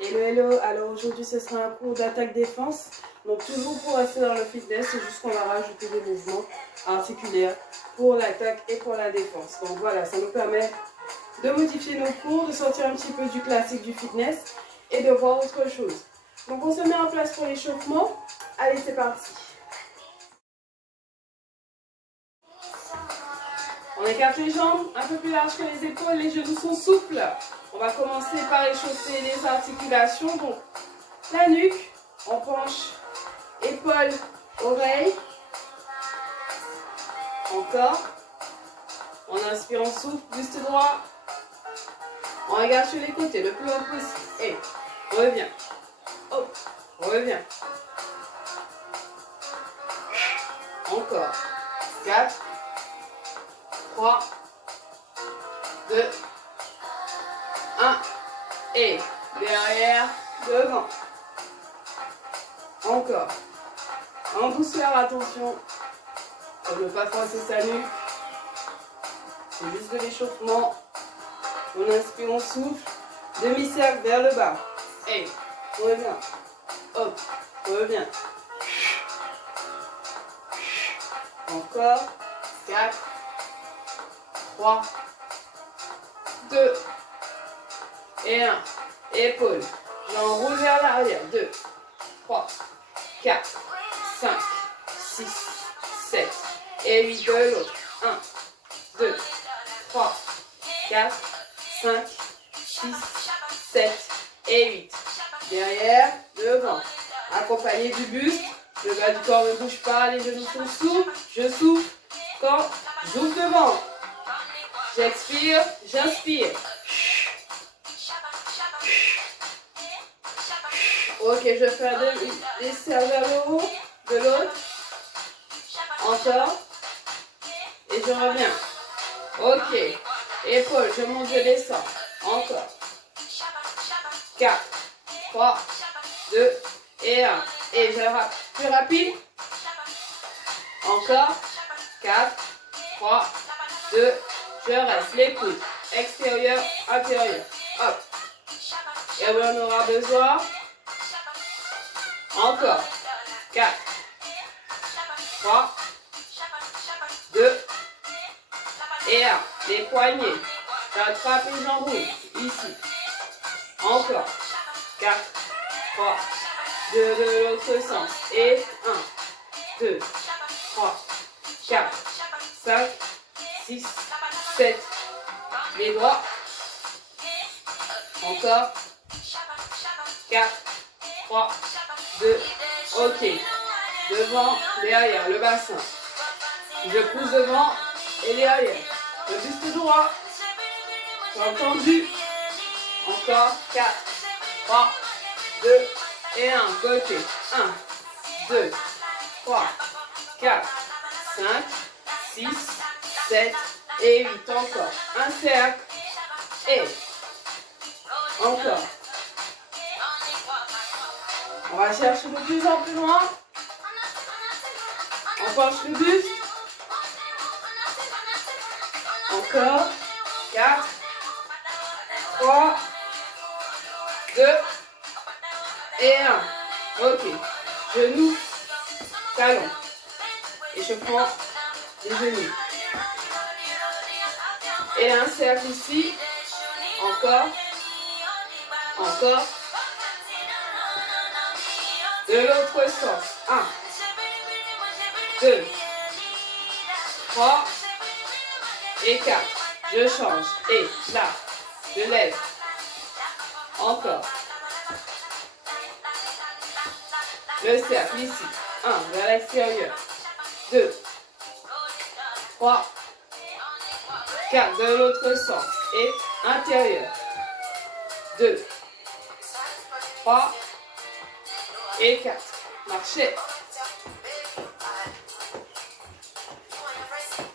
Hello, hello. Alors aujourd'hui, ce sera un cours d'attaque-défense. Donc toujours pour rester dans le fitness, c'est juste qu'on va rajouter des mouvements articulaires pour l'attaque et pour la défense. Donc voilà, ça nous permet de modifier nos cours, de sortir un petit peu du classique du fitness et de voir autre chose. Donc on se met en place pour l'échauffement. Allez, c'est parti. On écarte les jambes un peu plus larges que les épaules, les genoux sont souples. On va commencer par échauffer les articulations. Donc la nuque, on penche, épaules, oreilles. Encore. On inspire, on souffle, buste droit. On regarde sur les côtés le plus haut possible. Et reviens. Hop, reviens. Encore. 4, 3, 2, 1. Et derrière, devant. Encore. En douceur, attention. Pour ne pas froisser sa nuque. C'est juste de l'échauffement. On inspire, on souffle. Demi-cercle vers le bas. Et reviens. Hop, reviens. Encore. 4, 3, 2 et 1. Épaules. J'enroule vers l'arrière. 2, 3, 4, 5, 6, 7 et 8 de l'autre. 1, 2, 3, 4, 5, 6, 7 et 8. Derrière, devant. Accompagné du buste. Le bas du corps ne bouge pas, les genoux sont souples. Je souffle quand j'ouvre devant. J'expire, j'inspire. Ok, je fais un demi-cercle vers le haut de l'autre. Encore. Et je reviens. Ok. Épaules, je monte, je descends. Encore. 4, 3, 2 et 1. Et je rappe. Plus rapide. Encore. 4, 3, 2, je reste. Les coudes. Extérieur, intérieur. Hop. Et oui, on aura besoin. Encore. 4, 3, 2 et 1. Les poignets. J'attrape et j'enroule. Ici. Encore. 4, 3, 2 de l'autre sens. Et 1, 2, 3, 4, 5, 6, 7. Les droits. Encore. 4, 3, 2. Ok. Devant, derrière, le bassin. Je pousse devant et derrière. Le buste droit. Entendu. Encore. 4, 3, 2 et 1. Côté. 1, 2, 3, 4, 5, 6, 7 et 8. Encore. Un cercle. Et encore. On va chercher de plus en plus loin. On penche le buste. Encore. 4, 3, 2 et 1. Ok. Genoux, talons. Échauffement des genoux. Et un cercle ici. Encore. Encore. De l'autre sens. 1, 2, 3 et 4. Je change. Et là, je lève. Encore. Le cercle ici. 1 vers l'extérieur. 2, 3, 4 de l'autre sens. Et intérieur. 2, 3 et 4. Marchez.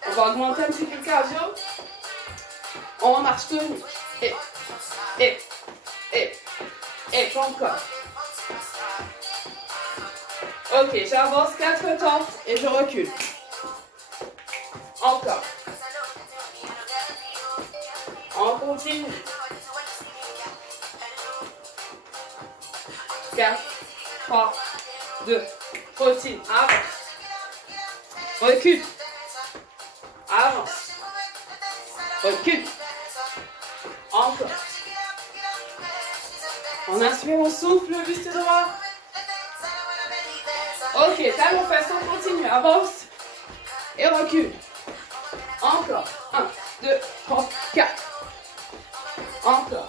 On va augmenter un petit peu le cardio. On marche tonique. Et encore. Ok, j'avance 4 temps et je recule. Encore. On continue. 4, 3, 2, continue, avance. Recule. Avance. Recule. Encore. En inspire, on souffle le buste droit. Ok, talon fesses, on continue. Avance. Et recule. Encore. 1, 2, 3, 4. Encore.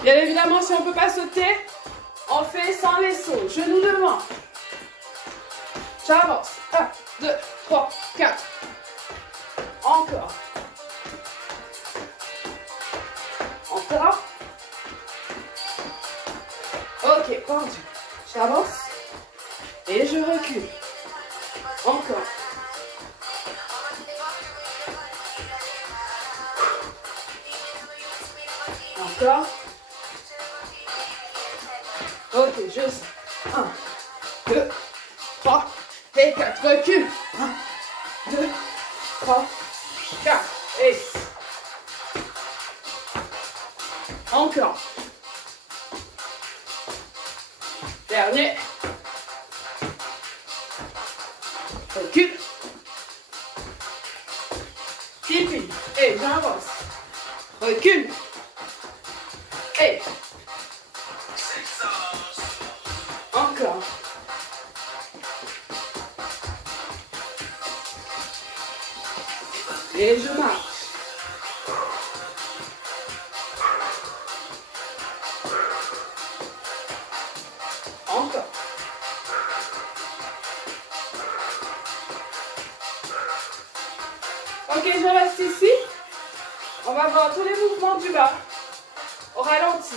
Bien évidemment, si on ne peut pas sauter, on fait sans les sauts. Genoux devant. J'avance. 1, 2, 3, 4. Encore. Encore. Ok, pendu. J'avance. Et je recule. Encore. Encore. Ok, je sens. 1, 2, 3 et 4. Recule. 1, 2, 3, 4. Et encore. Dernier. Recule. Tipi. Et j'avance. Recule. Et encore. Et je marche. Encore. Ok, je reste ici. On va voir tous les mouvements du bas. Au ralenti.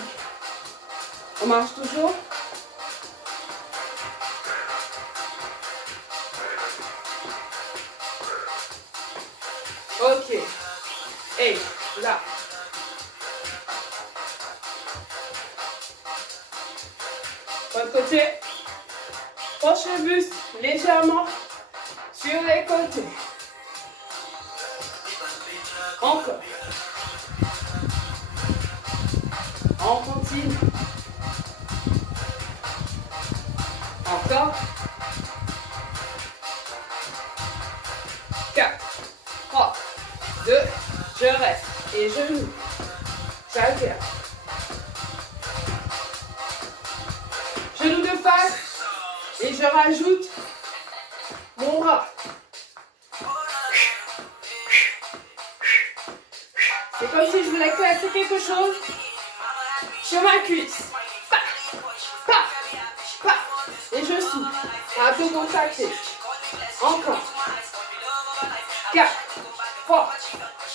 On marche toujours. Ok. Et là. L'autre côté. Penche le buste légèrement sur les côtés. Encore. On continue. Encore. 4, 3, 2, je reste. Et genoux. J'alterne. Genoux de face. Et je rajoute mon bras. C'est comme si je voulais classer quelque chose sur ma cuisse. Pa, pa, pa. Et je souffle. Abdos contractés. Encore. 4, 3,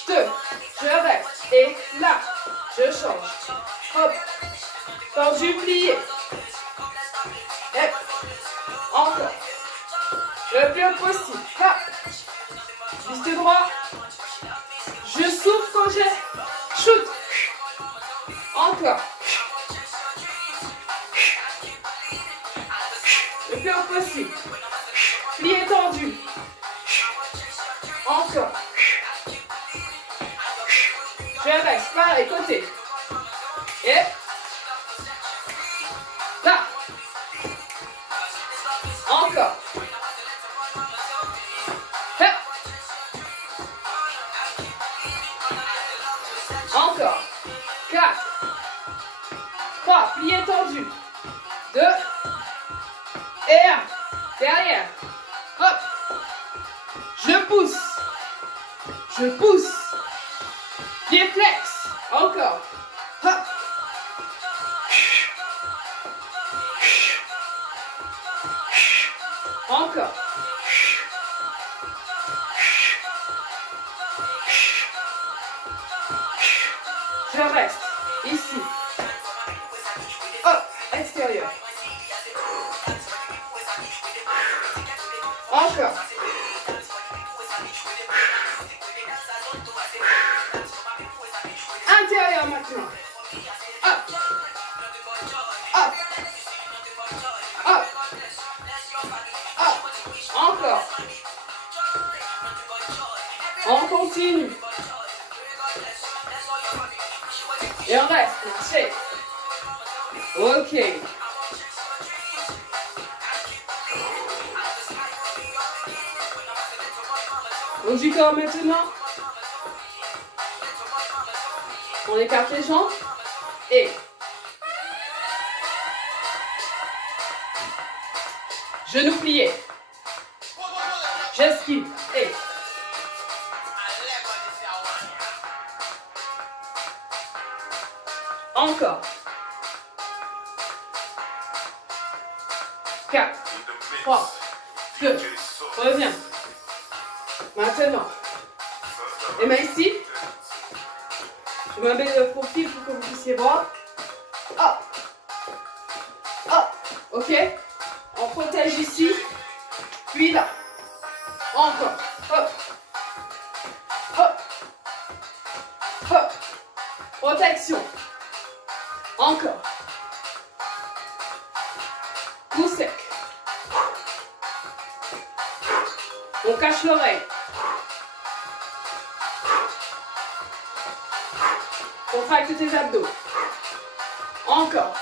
2, je reste. Et là, je change. Hop. Tendu, plié. Et encore. Le plus haut possible. Hop. Buste droit. Je souffle quand je shoot. Encore. Le plus haut possible. Plié tendu. Encore. Je reste. Pareil, côté. Et là. Encore. Et encore. 4, 3, plié tendu. 2 et 1. Derrière. Hop. Je pousse. Je pousse. Pied flex. Encore. Hop. Encore. Je reste ici. Hop, extérieur. Encore. Intérieur maintenant. Hop. Hop. Hop. Hop. Encore. On continue. Et on reste. Shake. Ok. Donc du corps maintenant. On écarte les jambes. Et genoux pliés. J'esquive. Et encore. 4, 3, 2, reviens. Maintenant. Les mains ici. Je me mets le profil pour que vous puissiez voir. Hop. Hop. Ok. On protège ici. Puis là. Encore. Hop. Hop. Hop. Protection. Encore. Coup sec. On cache l'oreille. Contracte tes abdos. Encore.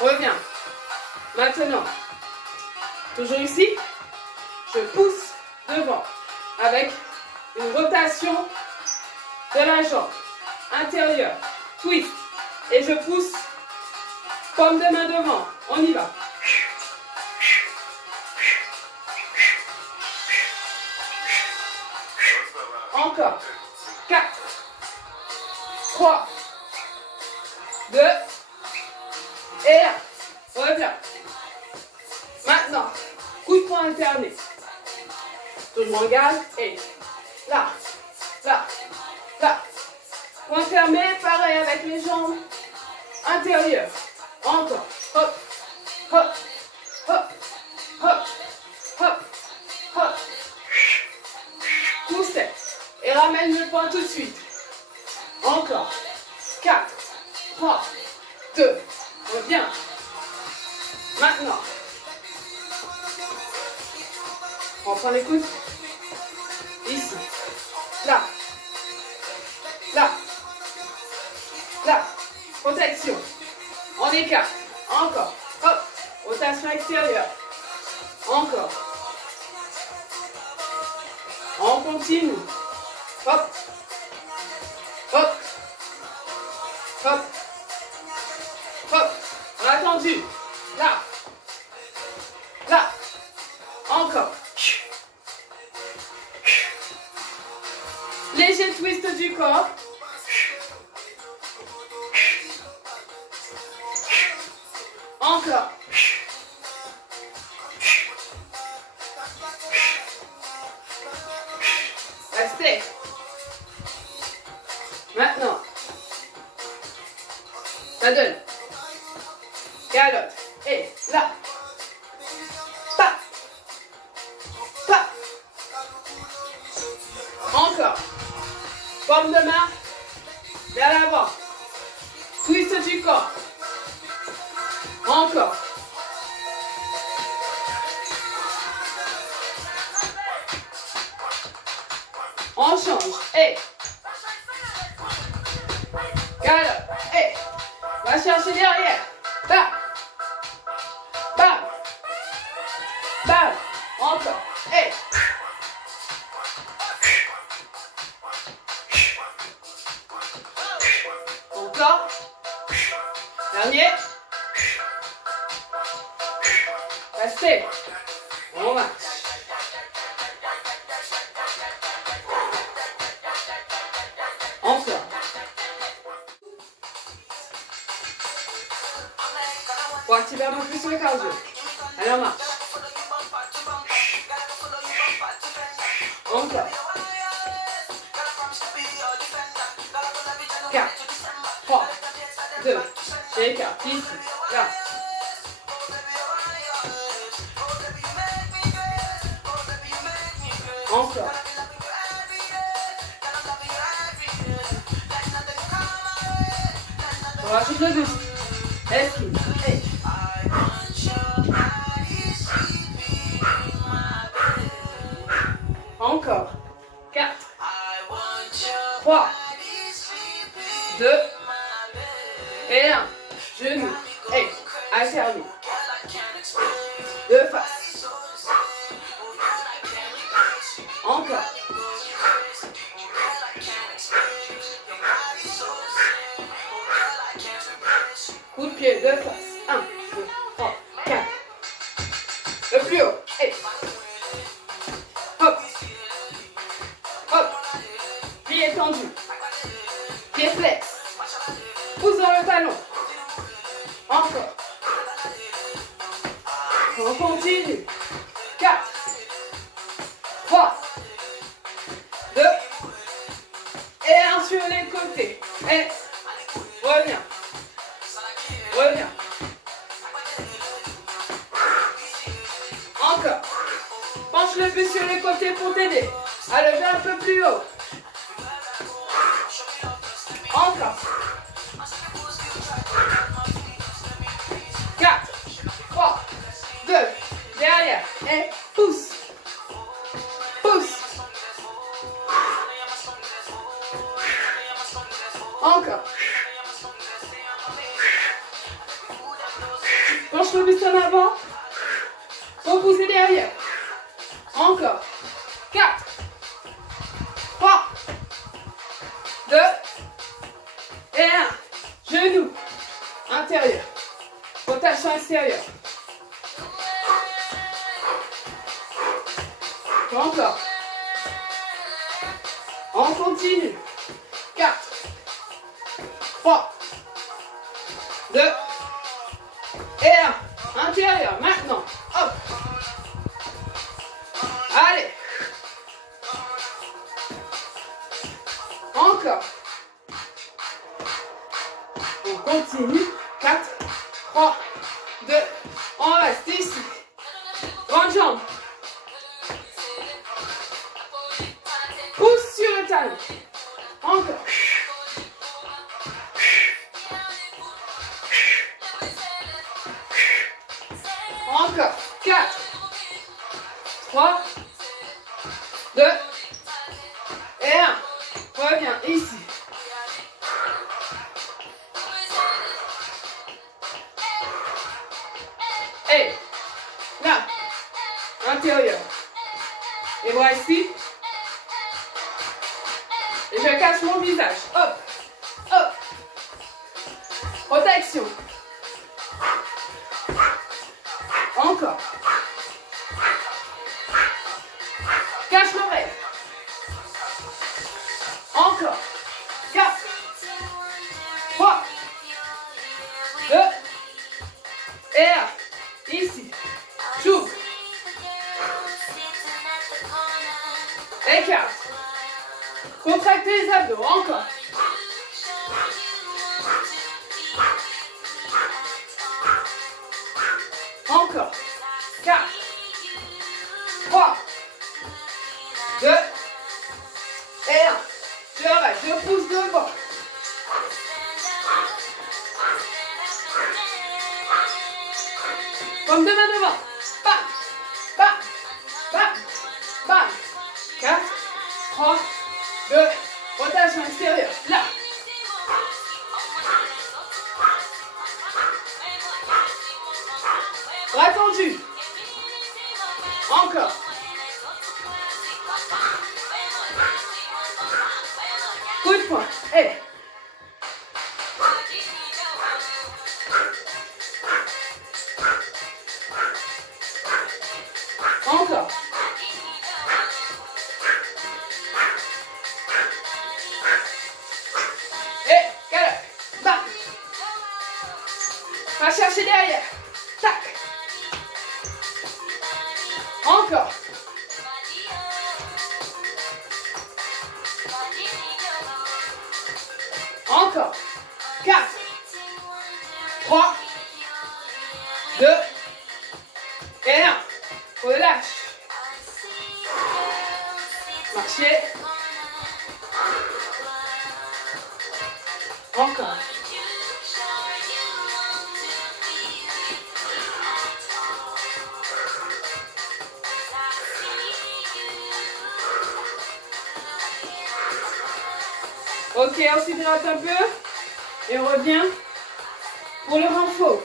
Reviens. Maintenant. Toujours ici. Je pousse devant avec une rotation de la jambe intérieure. Twist. Et je pousse. Paume de main devant. On y va. Encore. 4, 3, 2, et 1. Reviens. Maintenant, coup de poing alterné. Toujours en garde. Et là, là, là. Point fermé, pareil avec les jambes intérieures. Encore. Hop, hop, hop, hop, hop, hop. Coup sec. Et ramène le point tout de suite. Encore. 4, 3, 2. Reviens. Maintenant. On prend les coudes. Ici. Là. Là. Là. Protection. On écarte. Encore. Hop. Rotation extérieure. Encore. On continue. Hop. Hop. Hop. Hop. On a tendu. Là. Là. Encore. Léger twist du corps. Encore. Restez. Maintenant. Ça donne. Galope. Et là. Pas. Pas. Encore. Paume de main. Vers l'avant. Twist du corps. Encore. On change. Et. Galope. Et. Va chercher derrière. Bam. Bam. Bam. Encore. Et. Encore. Dernier. Restez. On marche. Encore. Pour activer un peu plus le cardio. Allez, on marche. Encore. 4, 3, 2, j'écarte ici, là. Encore. On rajoute le boost. Esquive. Hey. De face. Encore. Coup de pied, de face. 1, 2, 3, 4. Le plus haut. Et hop. Hop. Pied tendu. Pied flex. Pousse dans le talon. Encore. On continue. 4, 3, 2, et 1 sur les côtés. Et reviens. Reviens. Encore. Penche le buste sur les côtés pour t'aider à lever un peu plus haut. Encore. 4, 3, 2, derrière. Et pousse. Pousse. Encore. Penche le buste en avant. Repousser derrière. Encore. 4, 3, 2, et 1. Genou. Intérieur. Rotation extérieure. Encore. On continue. 4, 3, 2, et 1. Intérieur. Maintenant. Hop. Allez. Encore. On continue. 4, 3, 2. On reste ici. Grande jambe. Pousse sur le talon. Encore. Encore. 4, 3, 2, et 1. Reviens ici. Et là, intérieur. Les bras ici. Et je cache mon visage. Hop, hop. Protection. Encore. Cache l'oreille. Encore. 4, 3, 2, et 1. Ici. J'ouvre. Écarte. Contractez les abdos. Encore. Encore. 4, 3, 2, et 1. Je reste. Je pousse devant. Comme deux mains devant. Bam, bam, bam, bam. 4, 3, 2, rotation extérieure. Là. Bras tendus. Encore. Coup de poing. Et encore. Et galop. Bam. Va chercher derrière. Tac. Encore. Encore. 4, 3, 2, et 1. Relâche. Marchez. Encore. Ok, on s'hydrate un peu et on revient pour le renfort.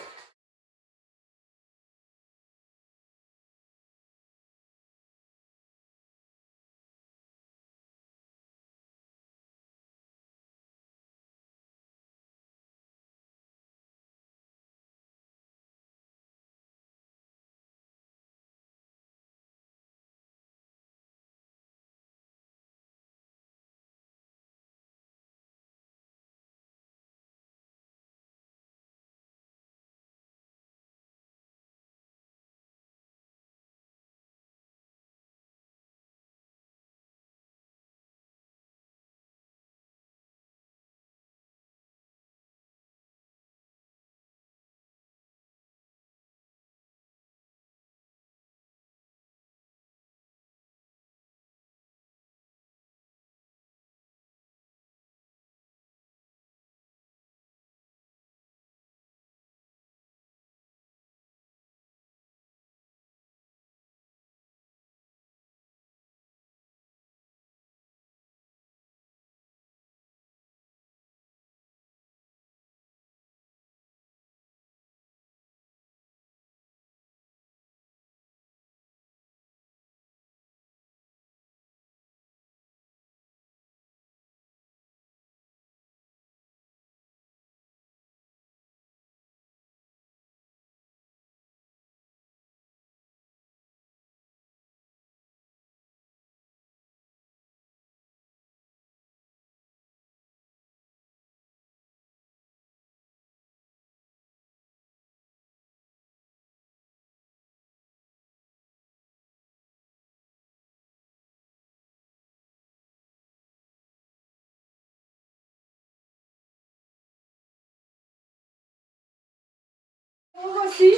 aussi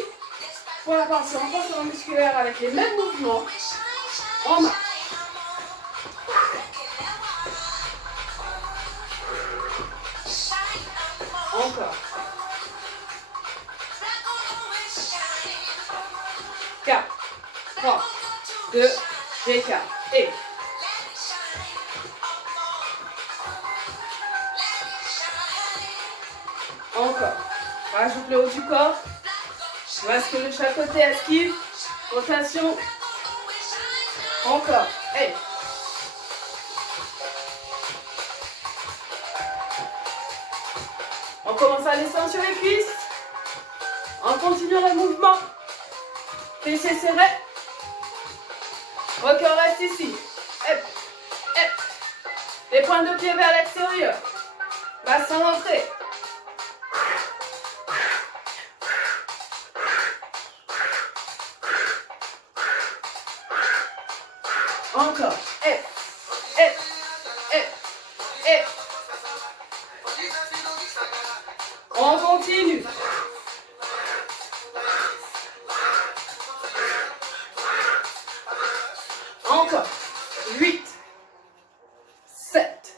pour la partie renforcement musculaire avec les mêmes mouvements. En marche. Encore. 4, 3, 2, j'écarte. Et encore. Rajoute le haut du corps. Bascule de chaque côté, esquive. Rotation. Encore. Et on commence à descendre sur les cuisses. En continuant le mouvement. Fessiers serrés. Record reste ici. Hop, hop. Les pointes de pied vers l'extérieur. Bassin d'entrée. Encore. Hop, hop, hop, hop. On continue. Encore. 8, 7,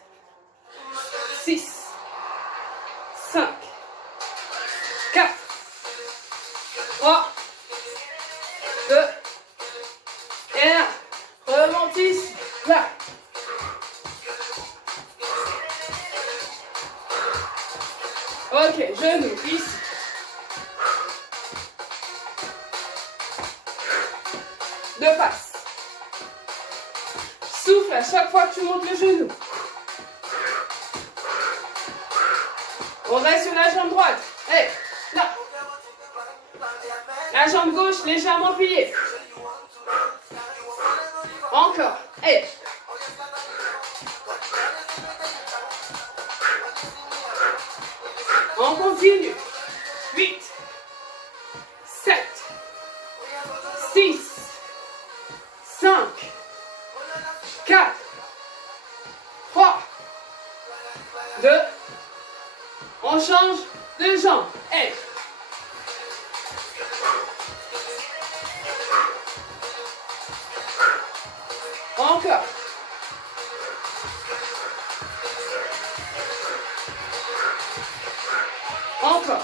6, 5, 4, 3, 2, et 1. Remontez ici. Là. Ok, genoux ici. De face. Souffle à chaque fois que tu montes le genou. On reste sur la jambe droite. Hey, là. La jambe gauche légèrement pliée. Encore. Hey. On continue. 8, 7, 6, 5, 4, 3, 2, on change de jambe. Hey. Encore. Encore.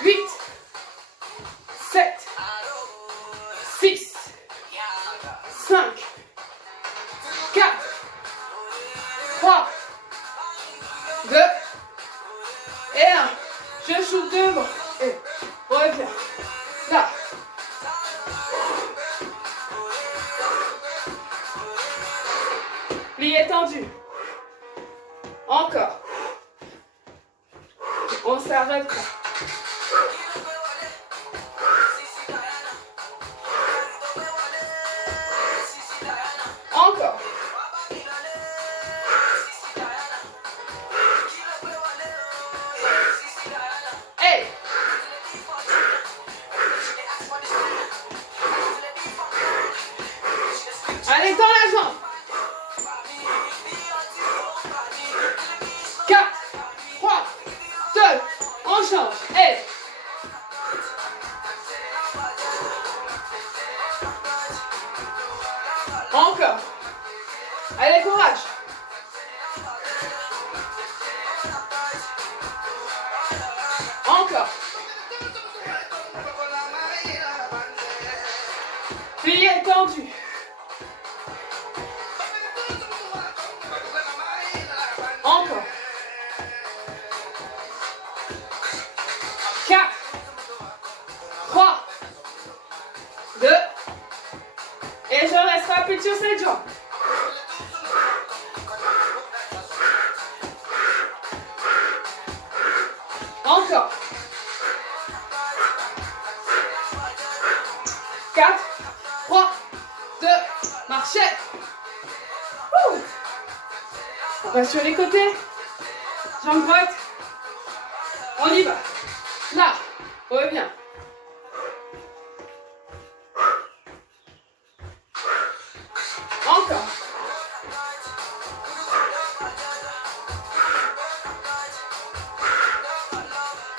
8, 7, 6, 5, 4, 3, 2, et 1. Je shoot devant. Et reviens. Là. Plié tendu. Encore. On s'arrête pas. Encore. Hey. Allez, tends la jambe. 4, 3, 2, on change. Hey. Encore. Allez, courage. Encore. Plié tendu. Encore. 4, 3, 2, et je reste rapide sur cette jambe. Encore. 4, 3, 2, marchez. On va sur les côtés. Jambe droite. On y va. Là. Reviens. Encore.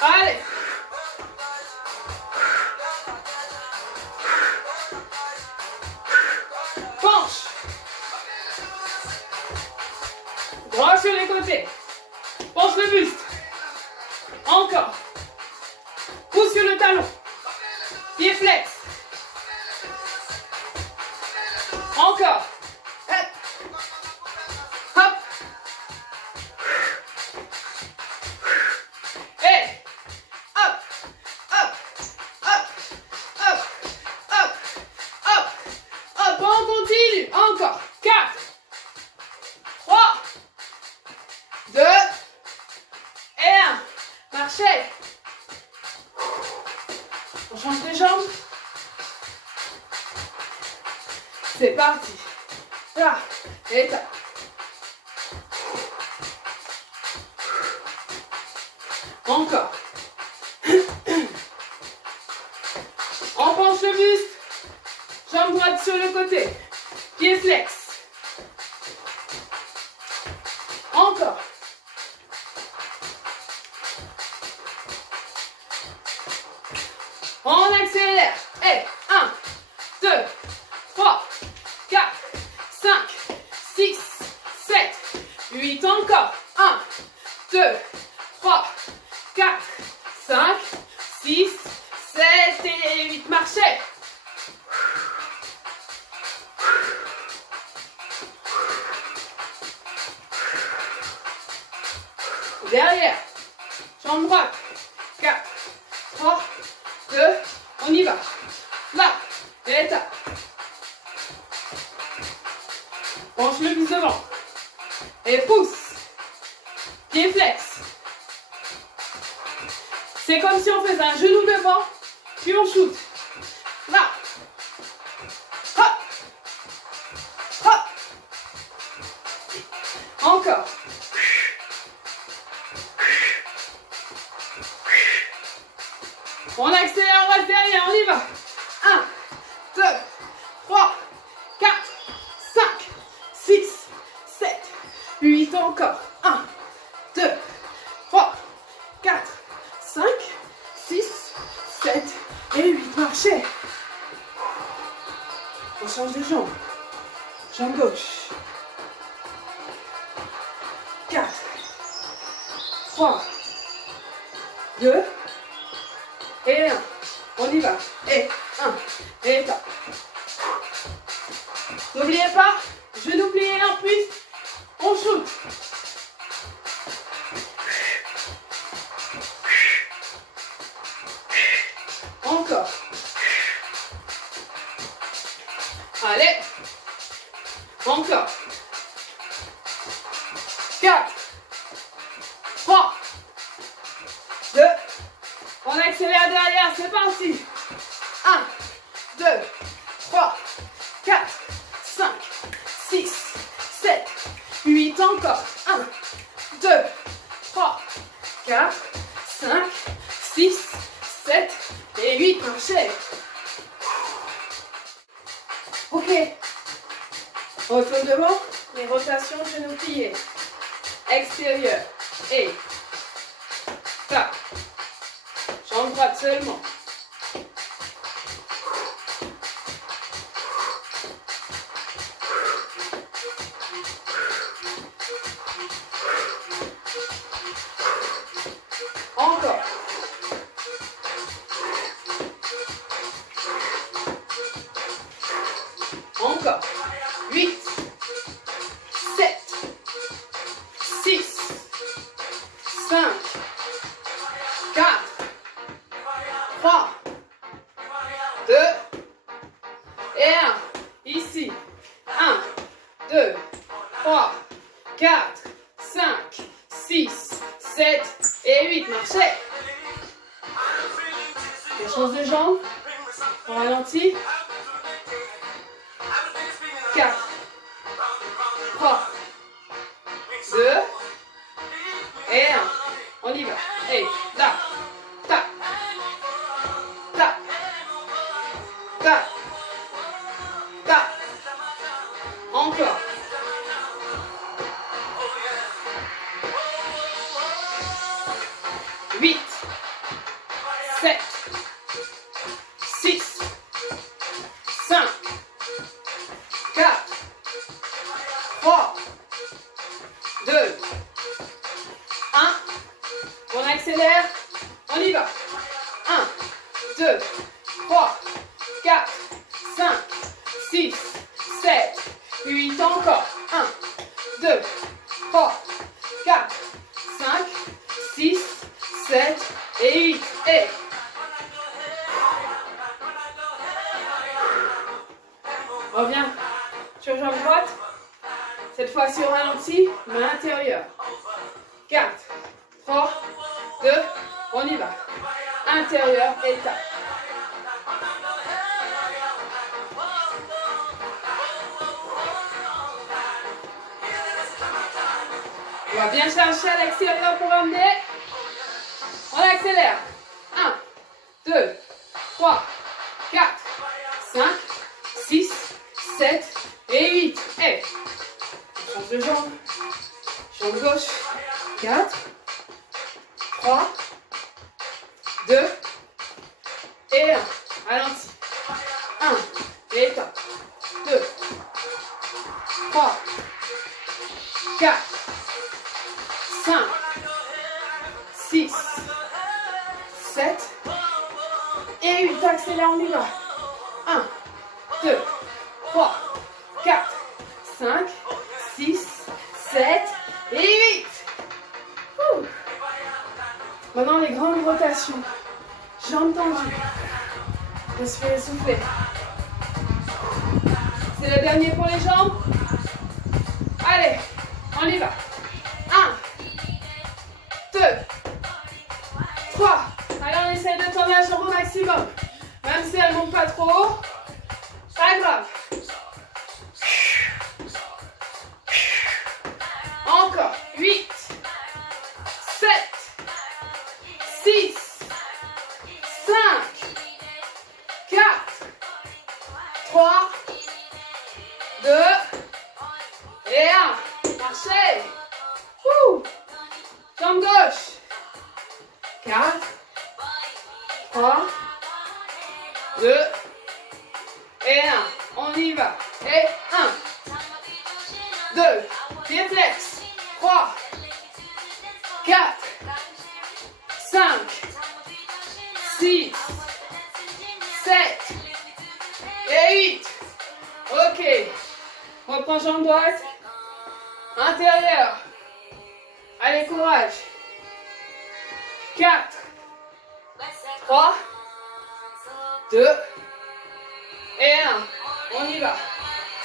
Allez. sur les côtés. Penche le buste. Encore. Pousse sur le talon. Pied flex. Encore. Hop. Hop. Et hop. Hop. Hop. Hop. Hop. Hop. Hop. On continue. Encore. 4. 3. 2. Et 1. Marchez. On change de jambe. C'est parti. Là, étape. Encore. On penche le buste. Jambe droite sur le côté. Pied flex. Encore. On accélère. Et 1, 2, 3, 4, 5, 6, 7, 8. Encore. 1, 2, 3, 4, 5, 6, 7 et 8. Marchez. Derrière. Jambe droite. 4, 3, 2, on y va. Là, étape. Penche le buste devant. Et pousse. Pied flex. C'est comme si on faisait un genou devant, puis on shoot. Là. Hop. Hop. Encore. On accélère, on reste derrière, on y va. 1, 2, 3, 4, 5, 6, 7, 8. Encore. 1, 2, 3, 4, 5, 6, 7 et 8. Marchez. On change de jambe. Jambe gauche. 4, 3, 2, et 1. On y va. Et 1. Et étape. N'oubliez pas, genou plié en plus. On shoot. Encore. Allez. Encore. 4, 3, 2. On accélère derrière, c'est parti. 1, 2, 3, 4, 5, 6, 7, 8. Encore. 1, 2, 3, 4, 5, 6, 7 et 8. Marchez. Ok. On retourne devant. Les rotations, genoux pliés. Extérieur. Et tac. Jambe droite seulement. Encore. Encore. 8, 7, 6, 5, 4, 3, 2 et 1. Ici. 1, 2, 3, 4, 5, 6, 7 et 8. Marchez. Échange de jambes. On ralentit. 4, 3, 2 et 1. On y va. Et là. Tac. Tac. Tac. Tac. Encore. 8, 7, 6, 5, 4, 3, 2, 6, 7, 8, encore. 1, 2, 3, 4, 5, 6, 7 et 8. Et reviens sur jambe droite. Cette fois-ci au ralenti, main intérieure. 4, 3, 2, on y va. Intérieur, étape. On va bien chercher à l'extérieur pour emmener. On accélère. 1, 2, 3, 4, 5, 6, 7 et 8. Et on change de jambe. Jambe gauche. 4, 3, 2 et 1. Ralenti. 1, étape. 2, 3, 4, 5, 6, 7 et 8. Accélère, on y va. 1, 2, 3, 4, 5, 6, 7 et 8. Maintenant, les grandes rotations. Jambes tendues. Respirez, soufflez. C'est le dernier pour les jambes. Allez, on y va. 1, 2, 3. Allez, on essaye de tourner la jambe au maximum. Même si elle ne monte pas trop haut, pas grave. Encore. 8, 7, 6, 5, 4, 3, 2 et 1. Marchez. Jambe gauche. 4, 3, 2 et 1. On y va. Et 1, 2, pied flex. 3, 4, 5, 6, 7 et 8. Ok. Reprends jambe droite. Intérieur. Allez, courage. 4, 3, 2 et 1. On y va.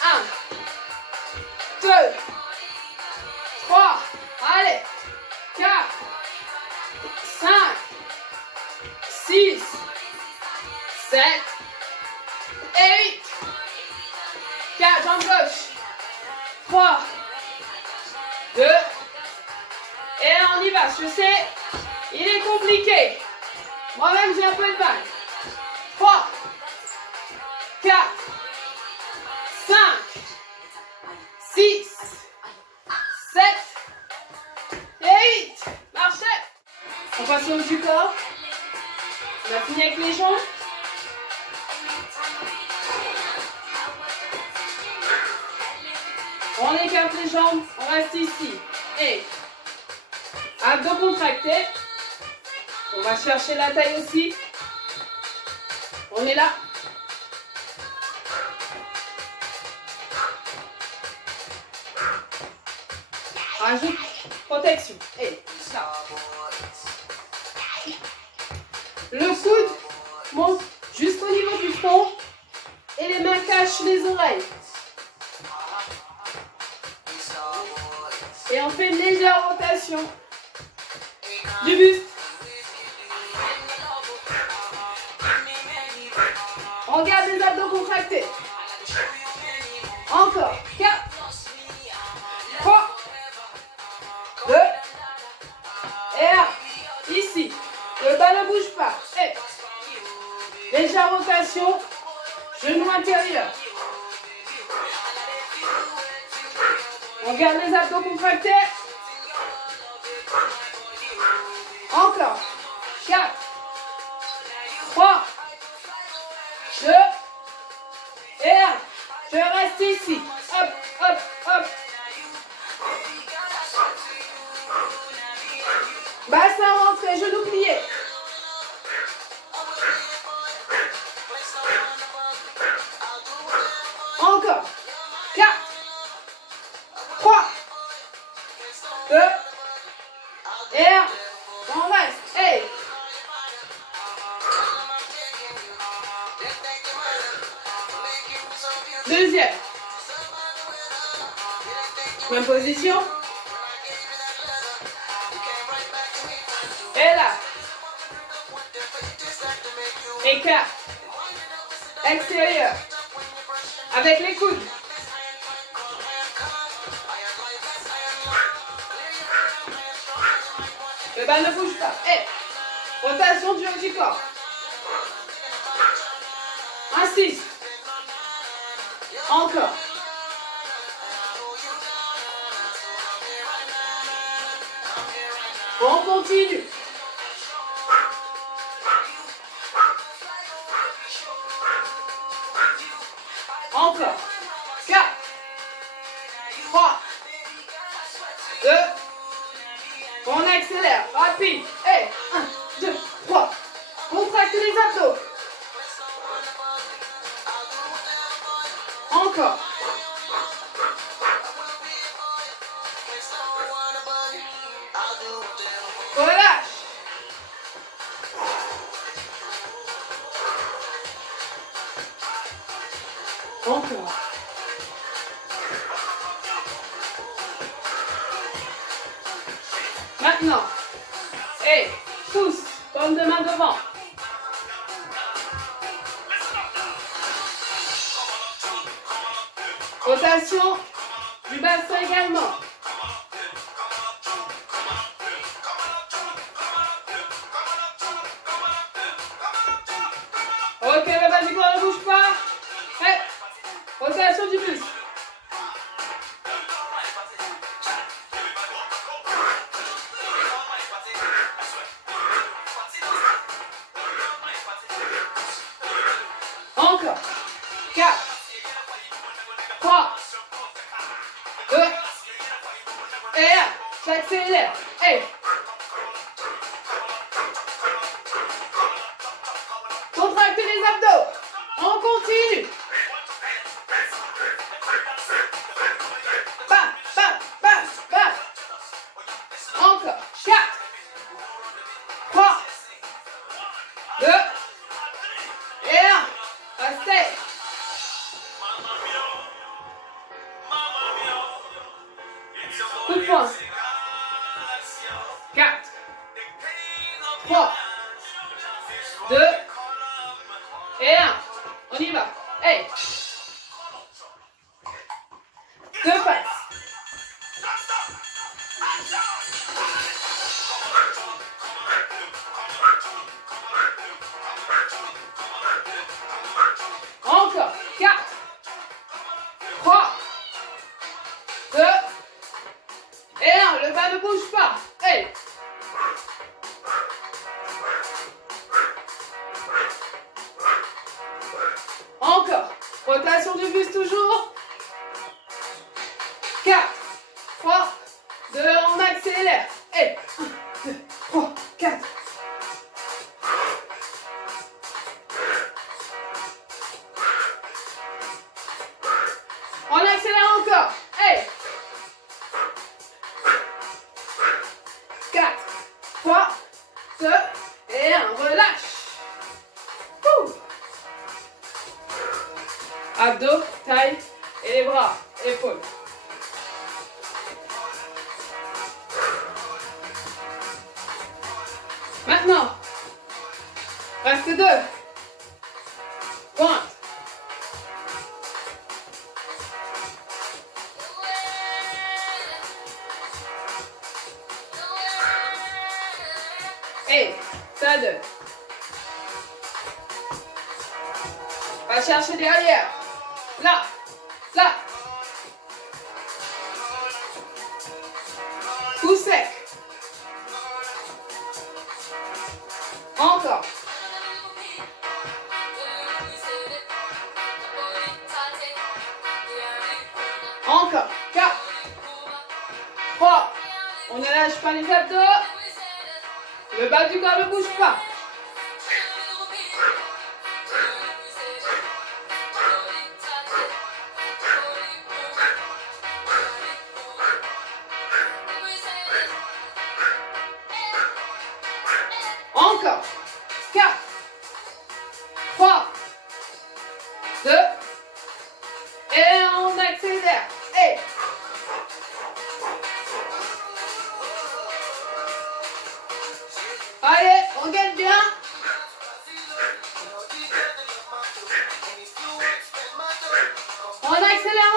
1, 2, 3. Allez. 4, 5, 6, 7 et 8. 4, jambe gauche. 3, 2 et on y va. Je sais, il est compliqué. Moi-même, j'ai un peu de mal. 3, 4, 5, 6, 7 et 8. Marchez. On passe au haut du corps. On a fini avec les jambes. On écarte les jambes, on reste ici. Et abdos contractés. On va chercher la taille aussi. On est là. Rajoute protection. Et ça. Le coude monte jusqu'au niveau du front. Et les mains cachent les oreilles. Et on fait une légère rotation du buste. On garde les abdos contractés. Encore. 4, 3, 2 et 1. Ici. Le bas ne bouge pas. Et légère rotation. Genou intérieur. On garde les abdos contractés. Encore. 4, 3, 2 et 1. Je reste ici. Hop, hop, hop. Bassin rentré, genou plié. Encore. 4, 3, 2, et 1. On reste. Hey. Deuxième. Même position. Et là. Et 4. Extérieur. Avec les coudes. Le bas ne bouge pas. Et rotation du haut du corps. Insiste. Encore. On continue. Encore. 4, 3, 2, on accélère, rapide. Et 1, 2, 3. Contracte les abdos. Encore. Relâche. Encore. Maintenant. Et pousse, paume de main devant. Rotation du bassin également. Ok, le bas du corps ne bouge pas. Et rotation du buste. Encore. 4, 3, 2, et 1. J'accélère. Et contracte les abdos. On continue. Bam, bam, bam, bam. Encore. 4, 3, 2, et 1. Restez. Coup de poing. 4, 3, 2, et 1. On y va. Hey. Deux passes. Encore. 4, 3, 2, et 1. Le bas ne bouge pas. Hey. Encore. Rotation du buste toujours. 4, 3, 2, on accélère. Et 1, 2, 3, 4. On accélère encore. Et 4, 3, 2, et 1. Relâche. Ouh. Abdos, taille et les bras, épaules. Maintenant, reste 2. Pointe. Et ça 2. Va chercher derrière. Là, là. Coup sec. Encore. Encore. 4, 3. On ne lâche pas les abdos. Le bas du corps ne bouge pas.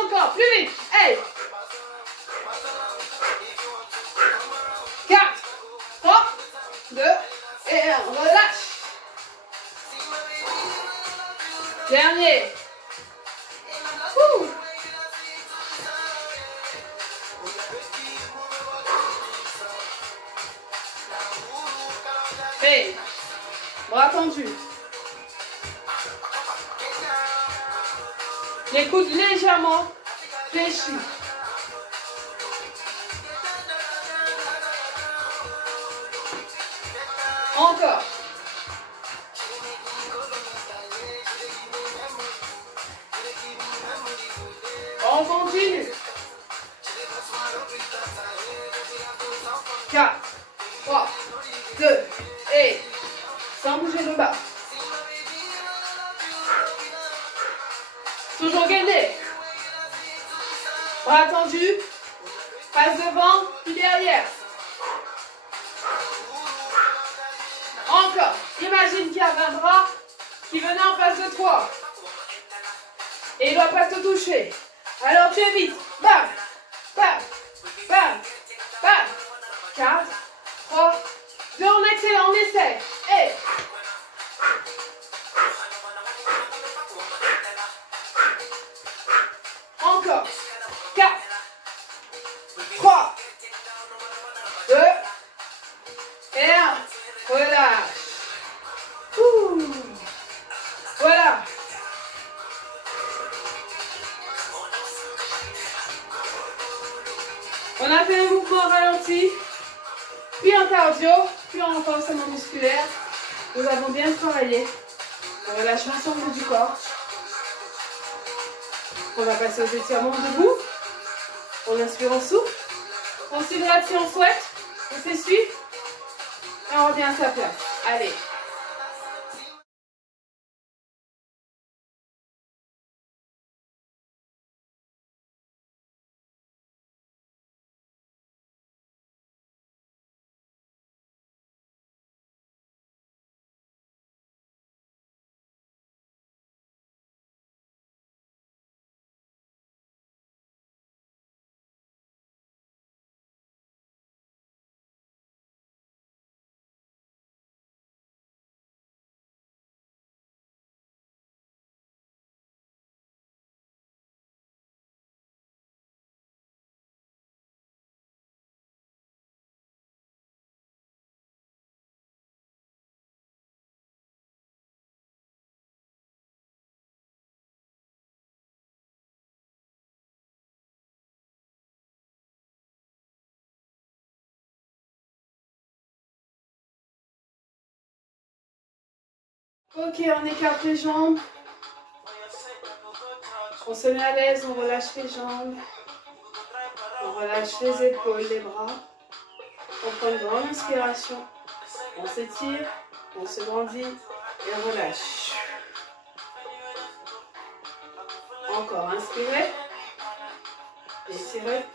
encore, plus vite. Hey. 4, 3, 2, et 1. Relâche. Dernier. Ouh. Hey. Bras tendus. Les coudes légèrement fléchis. Encore. On continue. 4, 3, 2, et sans bouger le bas. Toujours gainé. Bras tendus. Passe devant, puis derrière. Encore. Imagine qu'il y avait un bras qui venait en face de toi. Et il ne doit pas te toucher. Alors tu évites. Bam, bam, bam, bam. 4, 3, 2, on accélère, on essaie. Et encore. 4, 3, 2, et 1. Relâche. Ouh. Voilà. On a fait un mouvement ralenti, puis en cardio, puis en renforcement musculaire. Nous avons bien travaillé. On relâche l'ensemble du corps. On va passer aux étirements debout. On inspire, on souffle. On s'hydrate si on souhaite. On s'essuie. Et on revient à sa place. Allez. Ok, on écarte les jambes. On se met à l'aise, on relâche les jambes. On relâche les épaules, les bras. On prend une grande inspiration. On s'étire, on se grandit et on relâche. Encore, inspirez. Étirez.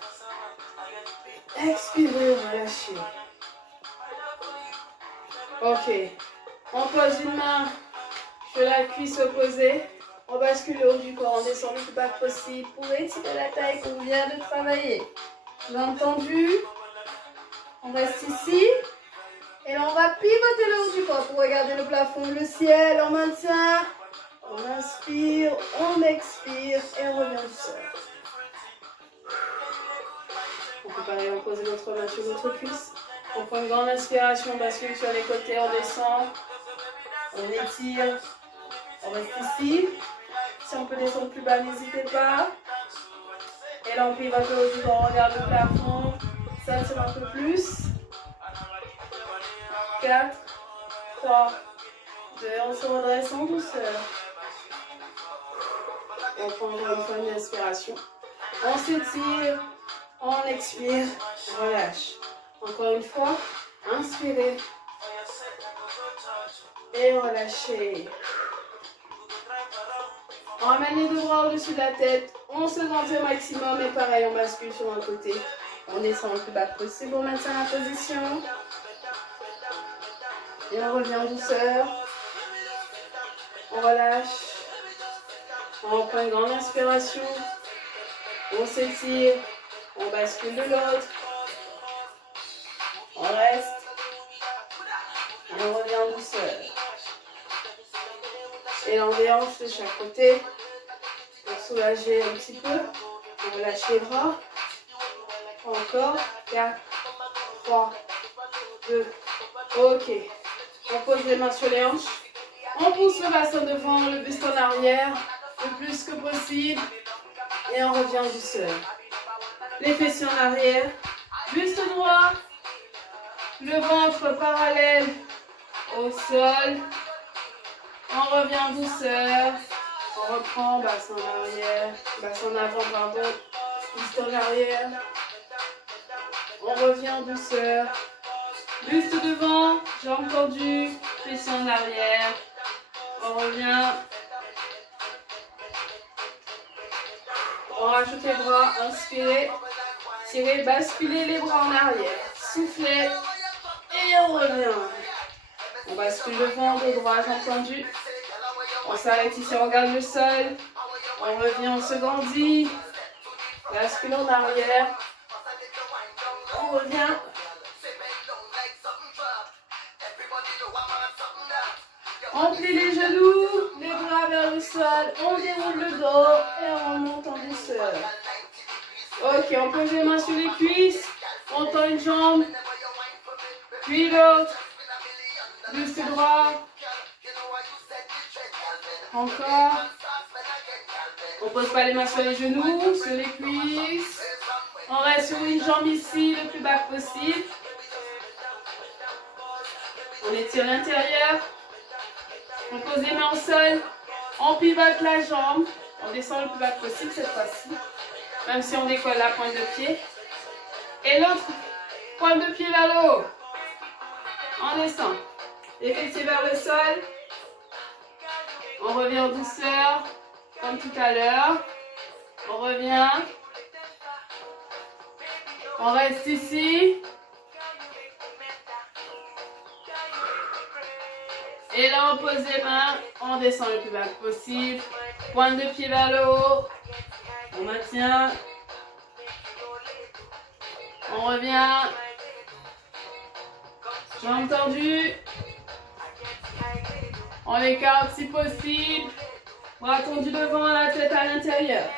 Expirez, relâchez. Ok. On pose une main sur la cuisse opposée. On bascule le haut du corps, on descend le plus bas possible pour étirer la taille qu'on vient de travailler. Bien entendu. On reste ici. Et là, on va pivoter le haut du corps pour regarder le plafond, le ciel. On maintient. On inspire, on expire et on revient douceur. On peut pareil, on pose notre main sur notre cuisse. On prend une grande inspiration, on bascule sur les côtés, on descend. On étire. On reste ici. Si on peut descendre plus bas, n'hésitez pas. Et là, on pivote le haut du corps, on regarde le plafond. Ça tire un peu plus. 4, 3, 2, on se redresse en douceur. On prend encore une fois une inspiration. On s'étire, on expire, on relâche. Encore une fois, inspirez. Et relâchez. On ramène les deux bras au-dessus de la tête. On se grandit au maximum et pareil, on bascule sur un côté. On descend le plus bas possible, on maintient la position. Et on revient en douceur. On relâche. On reprend une grande inspiration. On s'étire. On bascule de l'autre. On reste. Et on revient en douceur. Et les hanches de chaque côté. Pour soulager un petit peu. On relâche les bras. Encore. 4, 3, 2. Ok. On pose les mains sur les hanches. On pousse le bassin devant, le buste en arrière, le plus que possible. Et on revient en douceur. Les fessiers en arrière. Buste droit. Le ventre parallèle au sol. On revient en douceur. On reprend, bassin en arrière, bassin en avant, pardon. Buste en arrière. On revient en douceur. Buste devant, jambes tendues, fessiers en arrière. On revient. On rajoute les bras, inspirez. Tirez, basculez les bras en arrière. Soufflez. Et on revient. On bascule le ventre, droit, jambes tendues. On s'arrête ici, on regarde le sol. On revient, on se grandit. Bascule en arrière. On revient. On plie les genoux, les bras vers le sol. On déroule le dos et on remonte en douceur. Ok, on pose les mains sur les cuisses. On tend une jambe. Puis l'autre. Buste droit. Encore. On ne pose pas les mains sur les genoux, sur les cuisses. On reste sur une jambe ici, le plus bas possible. On étire l'intérieur. On pose les mains au sol. On pivote la jambe. On descend le plus bas possible cette fois-ci. Même si on décolle la pointe de pied. Et l'autre pointe de pied vers le haut. On descend. Les fessiers vers le sol. On revient en douceur, comme tout à l'heure. On revient. On reste ici. Et là, on pose les mains. On descend le plus bas possible. Pointe de pied vers le haut. On maintient. On revient. Jambes tendues. On l'écarte si possible. Bras tendus devant, la tête à l'intérieur.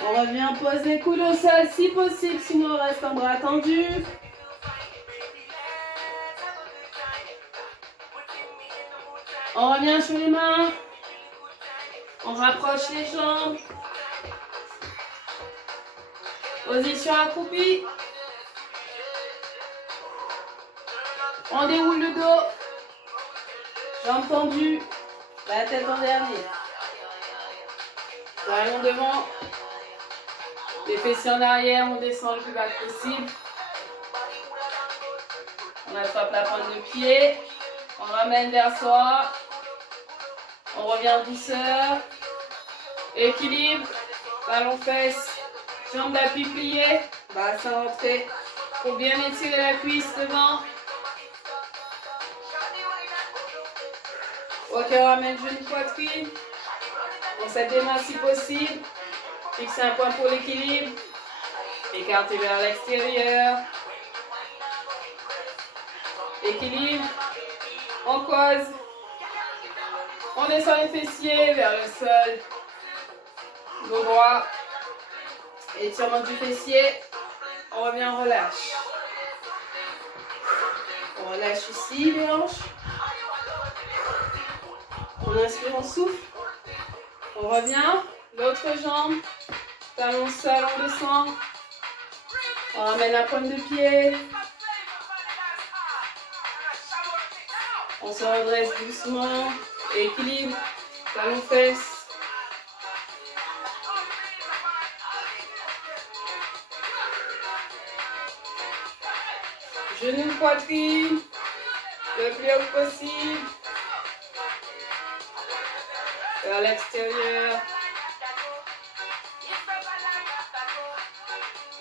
On revient, pose les coudes au sol si possible, sinon on reste en bras tendus. On revient sur les mains. On rapproche les jambes. Position accroupie. On déroule le dos. Jambes tendues. La tête en dernier. Talons devant. Les fessiers en arrière. On descend le plus bas possible. On attrape la pointe de pied. On ramène vers soi. On revient en douceur. Équilibre. Talons fesses. Jambes d'appui pliées. Bassin rentré. Pour bien étirer la cuisse devant. Ok, on ramène genou poitrine. On s'aide les mains si possible. Fixez un point pour l'équilibre. Écartez vers l'extérieur. Équilibre. On pose. On descend les fessiers vers le sol. Dos droit. Étirement du fessier. On revient, on relâche. On relâche ici les hanches. On inspire, on souffle. On revient. L'autre jambe. Talon au sol, on descend. On ramène la pointe de pied. On se redresse doucement. Équilibre. Talon fesses. Genou, poitrine. Le plus haut possible. Vers l'extérieur.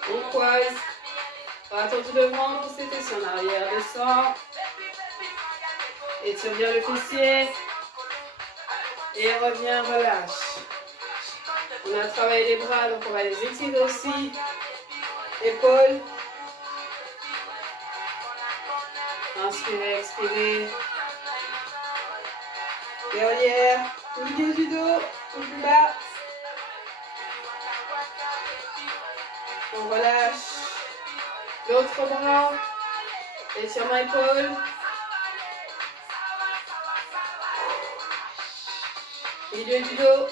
On croise. Bras tendus devant, poussez les fessiers en arrière, descend. Étire bien le fessier. Et reviens, relâche. On a travaillé les bras, donc on va les étirer aussi. Épaules. Inspirez, expirez. Derrière. Au milieu du dos, au plus bas. On relâche. L'autre bras. Étirement épaule. Milieu du dos.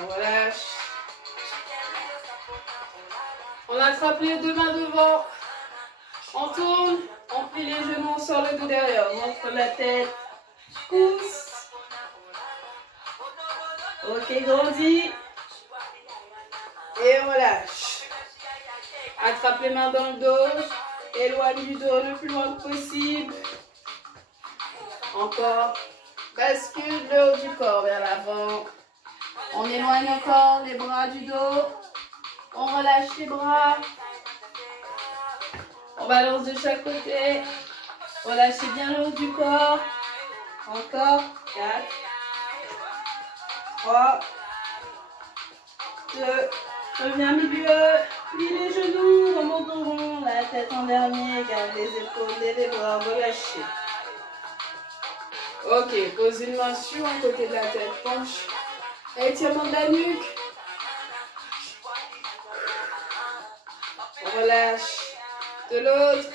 On relâche. On attrape les deux mains devant. On tourne. On plie les genoux, on sort le dos derrière. On montre la tête. Pousse. Ok, grandis. Et on relâche. Attrape les mains dans le dos. Éloigne du dos le plus loin possible. Encore. Bascule le haut du corps vers l'avant. On éloigne encore les bras du dos. On relâche les bras. On balance de chaque côté. Relâchez bien le haut du corps. Encore. 4. 3. 2. Reviens milieu. Plie les genoux. Remonte au rond. La tête en dernier. Garde les épaules et les bras relâchés. Ok. Pose une main sur un côté de la tête. Penche. Étirement de la nuque. On relâche. De l'autre.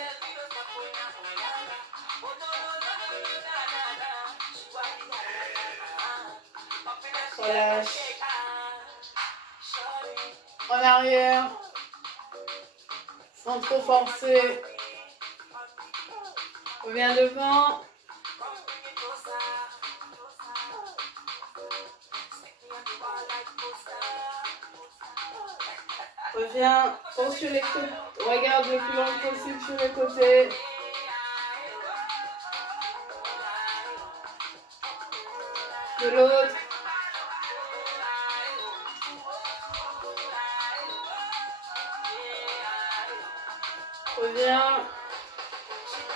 Relâche. En arrière. Sans trop forcer. Reviens devant. Reviens. Pense sur les côtés. Regarde le plus loin possible sur les côtés. De l'autre. Reviens.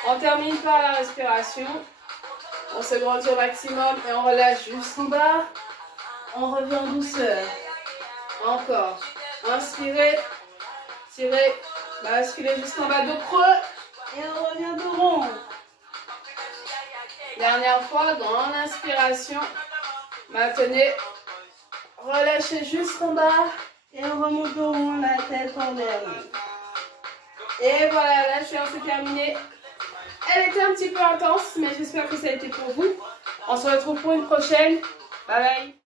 On termine par la respiration. On se grandit au maximum et on relâche juste en bas. On revient en douceur. Encore. Inspirez. Tirez. Basculez jusqu'en bas de creux. Et on revient de rond. Dernière fois, dans l'inspiration. Maintenez. Relâchez jusqu'en bas. Et on remonte au rond, la tête en dernier. Et voilà, la séance est terminée. Elle était un petit peu intense, mais j'espère que ça a été pour vous. On se retrouve pour une prochaine. Bye bye.